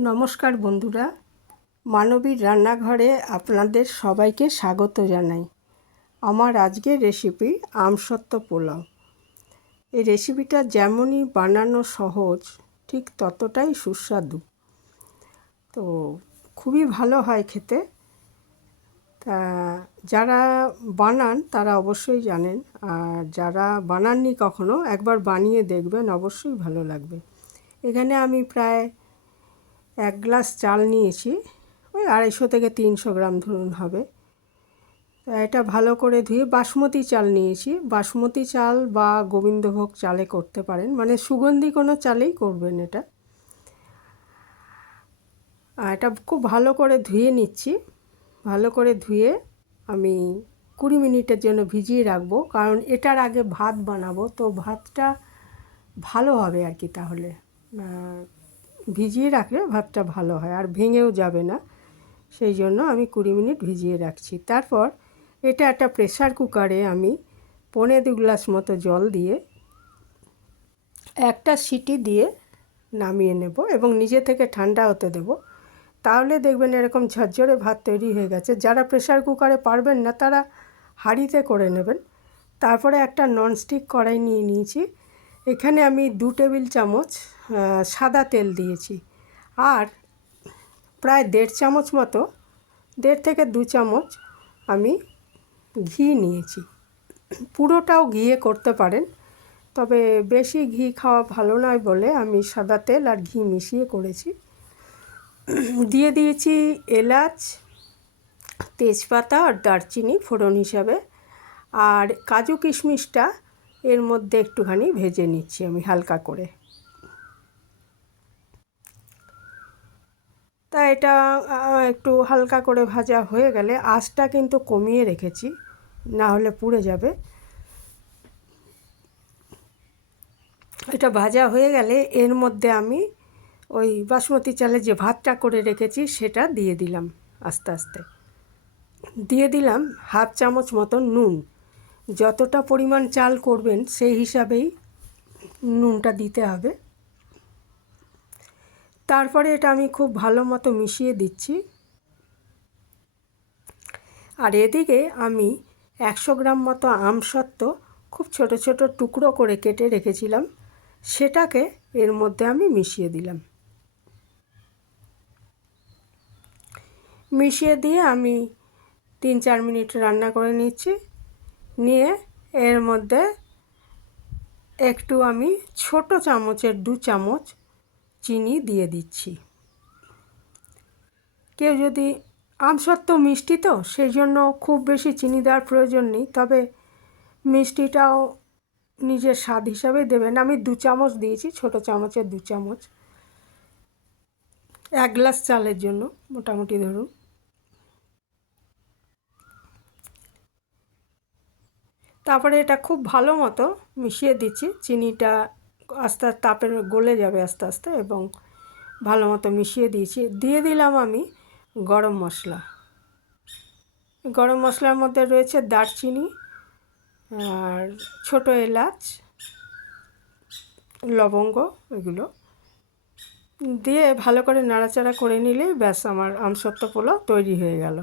নমস্কার বন্ধুরা। মানবীর রান্নাঘরে আপনাদের সবাইকে স্বাগত জানাই। আমার আজকের রেসিপি আমসত্ত্ব পোলাও। এই রেসিপিটা যেমনই বানানো সহজ, ঠিক ততটাই সুস্বাদু। তো খুবই ভালো হয় খেতে। তা যারা বানান তারা অবশ্যই জানেন, আর যারা বানাননি কখনো একবার বানিয়ে দেখবেন অবশ্যই ভালো লাগবে। এখানে আমি প্রায় এক গ্লাস চাল নিয়েছি, ওই আড়াইশো থেকে তিনশো গ্রাম ধরুন হবে। এটা ভালো করে ধুয়ে বাসমতি চাল নিয়েছি। বাসমতি চাল বা গোবিন্দভোগ চালে করতে পারেন মানে সুগন্ধি কোনো চালেই করবেন এটা। আর এটা খুব ভালো করে ধুয়ে নিচ্ছি। ভালো করে ধুয়ে আমি কুড়ি মিনিটের জন্য ভিজিয়ে রাখব, কারণ এটার আগে ভাত বানাবো, তো ভাতটা ভালো হবে আর কি তাহলে। ভিজিয়ে রাখলে ভাতটা ভালো হয় আর ভেঙেও যাবে না। সেই জন্য আমি কুড়ি মিনিট ভিজিয়ে রাখছি। তারপর এটা একটা প্রেশার কুকারে আমি পনে দু গ্লাস মতো জল দিয়ে একটা সিটি দিয়ে নামিয়ে নেব এবং নিজে থেকে ঠান্ডা হতে দেব। তাহলে দেখবেন এরকম ঝরঝরে ভাত তৈরি হয়ে গেছে। যারা প্রেশার কুকারে পারবেন না, তারা হাঁড়িতে করে নেবেন। তারপরে একটা ননস্টিক কড়াই নিয়ে নিয়েছি। এখানে আমি দু টেবিল চামচ সাদা তেল দিয়েছি। আর প্রায় দেড় চামচ মতো, দেড় থেকে দু চামচ আমি ঘি নিয়েছি। পুরোটাও ঘিয়ে করতে পারেন, তবে বেশি ঘি খাওয়া ভালো নয় বলে আমি সাদা তেল আর ঘি মিশিয়ে করেছি। দিয়ে দিয়েছি এলাচ, তেজপাতা আর দারচিনি ফোড়ন হিসাবে। আর কাজু কিশমিশটা এর মধ্যে একটুখানি ভেজে নিচ্ছি আমি হালকা করে। তা এটা একটু হালকা করে ভাজা হয়ে গেলে আঁচটা কিন্তু কমিয়ে রেখেছি, না হলে পুড়ে যাবে। এটা ভাজা হয়ে গেলে এর মধ্যে আমি ওই বাসমতি চালে যে ভাতটা করে রেখেছি সেটা দিয়ে দিলাম আস্তে আস্তে। দিয়ে দিলাম হাফ চামচ মতো নুন। যতটা পরিমাণ চাল করবেন সেই হিসাবেই নুনটা দিতে হবে। তারপরে এটা আমি খুব ভালো মতো মিশিয়ে দিচ্ছি। আর এদিকে আমি একশো গ্রাম মতো আমসত্ত্ব খুব ছোট ছোট টুকরো করে কেটে রেখেছিলাম। সেটাকে এর মধ্যে আমি মিশিয়ে দিলাম। মিশিয়ে দিয়ে আমি তিন চার মিনিট রান্না করে নিচ্ছি। নিয়ে এর মধ্যে একটু আমি ছোট চামচের দু চামচ চিনি দিয়ে দিচ্ছি। কেউ যদি আমসত্ত্ব মিষ্টি তো, সেই জন্য খুব বেশি চিনি দেওয়ার প্রয়োজন নেই, তবে মিষ্টিটাও নিজের স্বাদ হিসাবে দেবেন। আমি দু চামচ দিয়েছি, ছোট চামচের দু চামচ। এক গ্লাস চালের জন্য, মোটামুটি ধরুন। তারপরে এটা খুব ভালো মতো মিশিয়ে দিচ্ছি, চিনিটা আস্তে আস্তে তাপের গলে যাবে আস্তে আস্তে এবং ভালো মতো মিশিয়ে দিয়েছি। দিয়ে দিলাম আমি গরম মশলা। গরম মশলার মধ্যে রয়েছে দারচিনি আর ছোটো এলাচ, লবঙ্গ এগুলো। দিয়ে ভালো করে নাড়াচাড়া করে নিলেই ব্যাস আমার আমসত্ত্ব পোলাও তৈরি হয়ে গেল।